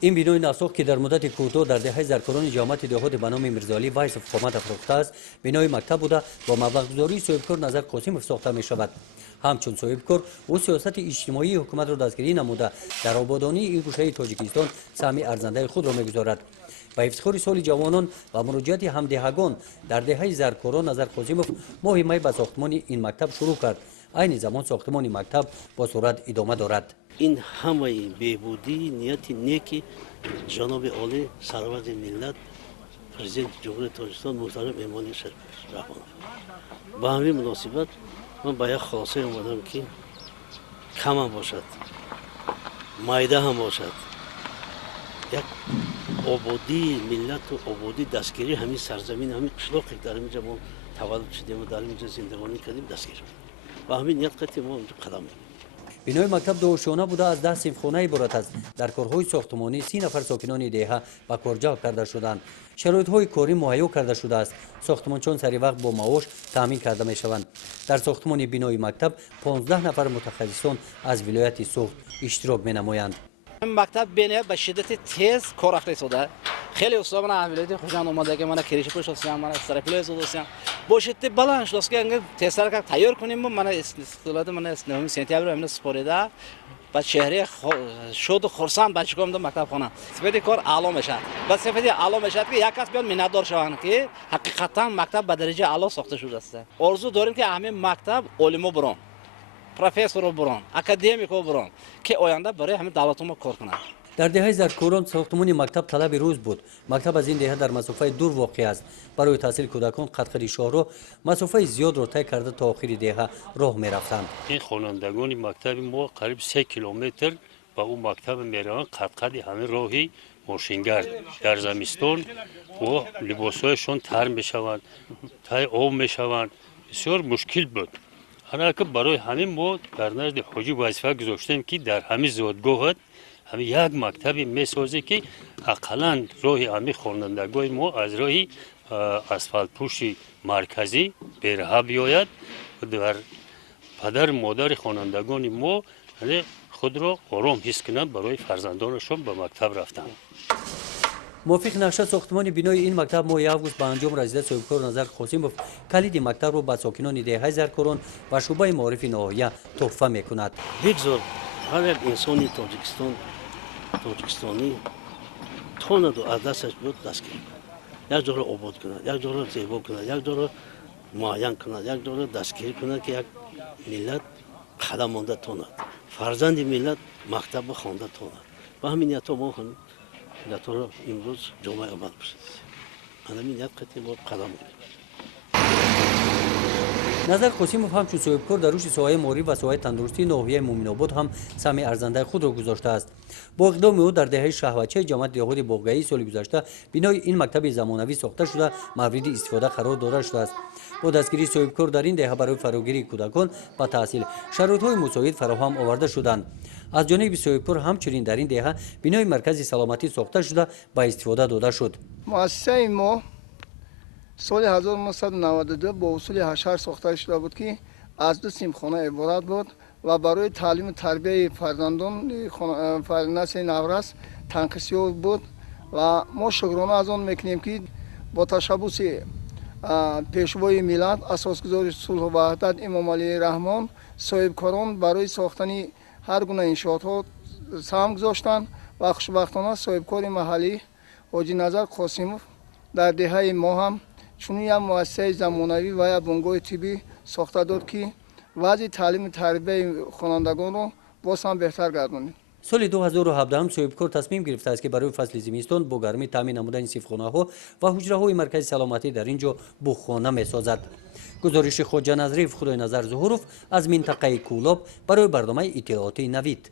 این بینای ناسخ که در مدت کوتاه در دهه زرکاران جامعه دهات به نام میرزاعلی وایس فخامت افروخته است بینای مکتب بوده با مبلغ‌گذاری صاحبکار نظر قاسمов ساخته می شود. همچون صاحبکار او سیاست اجتماعی حکومت را دستگیری نموده در آبادانی این گوشه تاجیکستان سهم ارزنده خود را میگذارد. با افتخار سال جوانان و مراجعت همدهگان در دهه زرکاران نظر قاسمов ماه می به ساختمان این مکتب شروع کرد. عین زمان ساختمان مکتب با سرعت ادامه دارد. این همه بهبودی نیت نیکی جناب عالی سرور ملت پرزیدنت جمهوری تاجیکستان محترم امامی شریف رحمانov با همین مناسبت من با یک خلاصه اومدم که کم هم باشد مایده هم باشد یک آبادی ملت و آبادی دستگیری همین سرزمین همین قشلاقی در اینجا ما تولد شدیم و در اینجا زندگانی کردیم دستگیر و همین نیت قطعی ما اونجا قدم می‌دیم. بینای مکتب دوشانه بوده از 10 صنفخانه عبارت است. در کارهای ساختمانی 30 نفر ساکنان دهه به کار جلب کرده شدند. شرایط‌های کاری مهیا کرده شده است. ساختمانچان سری وقت با معاش تامین کرده می‌شوند. در ساختمان بینای مکتب 15 نفر متخصصان از ولایت سوخت اشتراک می‌نمایند. مکتب بینه به شدت تیز کار اخری شده. خیلی استاد من ولایت خوشان اومده که من کریش پوش هستم من استراپیل هستم با شدت بلند شد که انگار تستر که تیار کنیم من استفاده من است نهم سنتیابر من سپوریده بعد شهری شد خرسان بچه کم دو مکتب خونه سفید کار اعلی میشه بعد سفید اعلی میشه که یک کس بیان منادار شوند که حقیقتا مکتب به درجه اعلی ساخته شده است. آرزو داریم که همین مکتب علما برون پروفسور برون اکادمیکو برون که آینده برای همین دولت ما کار کنند. در دهه زرکاران ساختمان مکتب طلب روز بود. مکتب از این دهه در مسافه دور واقع است. برای تحصیل کودکان قطقی شهرها مسافه زیاد را طی کرده تا آخر دهه راه می‌رفتند. این خوانندگان مکتب ما قریب 3 کیلومتر با اون مکتب میروند قطقی همین راهی ماشینگرد در زمستان و لباسهایشان تر میشوند تای آب میشوند بسیار مشکل بود. حالا که برای همین ما در نزد حاجی وظیفه گذاشتیم که در همین زادگاه همین یک مکتبی میسازی که اقلا راهی همین خوانندگان ما از راهی اسفالت پوشی مرکزی برها بیاید و در پدر مادر خوانندگان ما خود را آرام حس کنند برای فرزندانشان به مکتب رفتن. موافق نقشه ساختمان بینای این مکتب ماه اوگوست به انجام رسیده صاحبکار نظر قاسمov کلید مکتب را به ساکنان دهه زرکاران و شعبه معارف ناحیه تحفه میکند. بگذار هر یک انسانی تاجیکستانی تواند و از دستش بود دستگیر کند. یک جا را آباد کند، یک جا را زیبا کند، یک جا را معین کند، یک جا را دستگیر کند که یک ملت قدم مانده تواند. فرزند ملت مکتب خوانده تواند. و همین نیت ما هم ملت را امروز جامعه عمل بشد. همین نیت قطعی ما قدم می‌دهیم. نظر قاسمov همچون صاحبکار در روش ساحه معارف و ساحه تندرستی ناحیه مومن‌آباد هم سهم ارزنده خود را گذاشته است. با اقدام او در دهه شهوتچه جماعت دهات باغگئی سال گذشته بینای این مکتب زمانوی ساخته شده مورد استفاده قرار داده شده است. با دستگیری صاحبکار در این دهه برای فراگیری کودکان و تحصیل شرایط‌های مساعد فراهم آورده شدند. از جانب صاحبکار همچنین در این دهه بینای مرکز سلامتی ساخته شده با استفاده داده شد. مؤسسه ما سال 1992 با اصول هشر ساخته شده بود که از 2 صنفخانه عبارت بود و برای تعلیم و تربیت فرزندان نسل نورس تنقیصی بود و ما شکرانه از آن میکنیم که با تشبث پیشوای ملت اساسگذار صلح و وحدت امام علی رحمان صاحبکاران برای ساختن هر گونه انشاءات سهم گذاشتند و خوشبختانه صاحبکار محلی حاجی نظر قاسمov در دهه ما هم چون یک مؤسسه زمانوی و یک بنگاه طبی ساخته داد که وضع تعلیم تربیت خوانندگان را باز هم بهتر گردانید. سال 2017 هم صاحبکار تصمیم گرفته است که برای فصل زمستان با گرمی تامین نمودن صنفخانه‌ها و حجره‌های مرکز سلامتی در اینجا بوخانه می‌سازد. گزارش خواجه نظریف خدای نظر ظهورов از منطقه کولاب برای برنامه اطلاعاتی نوید.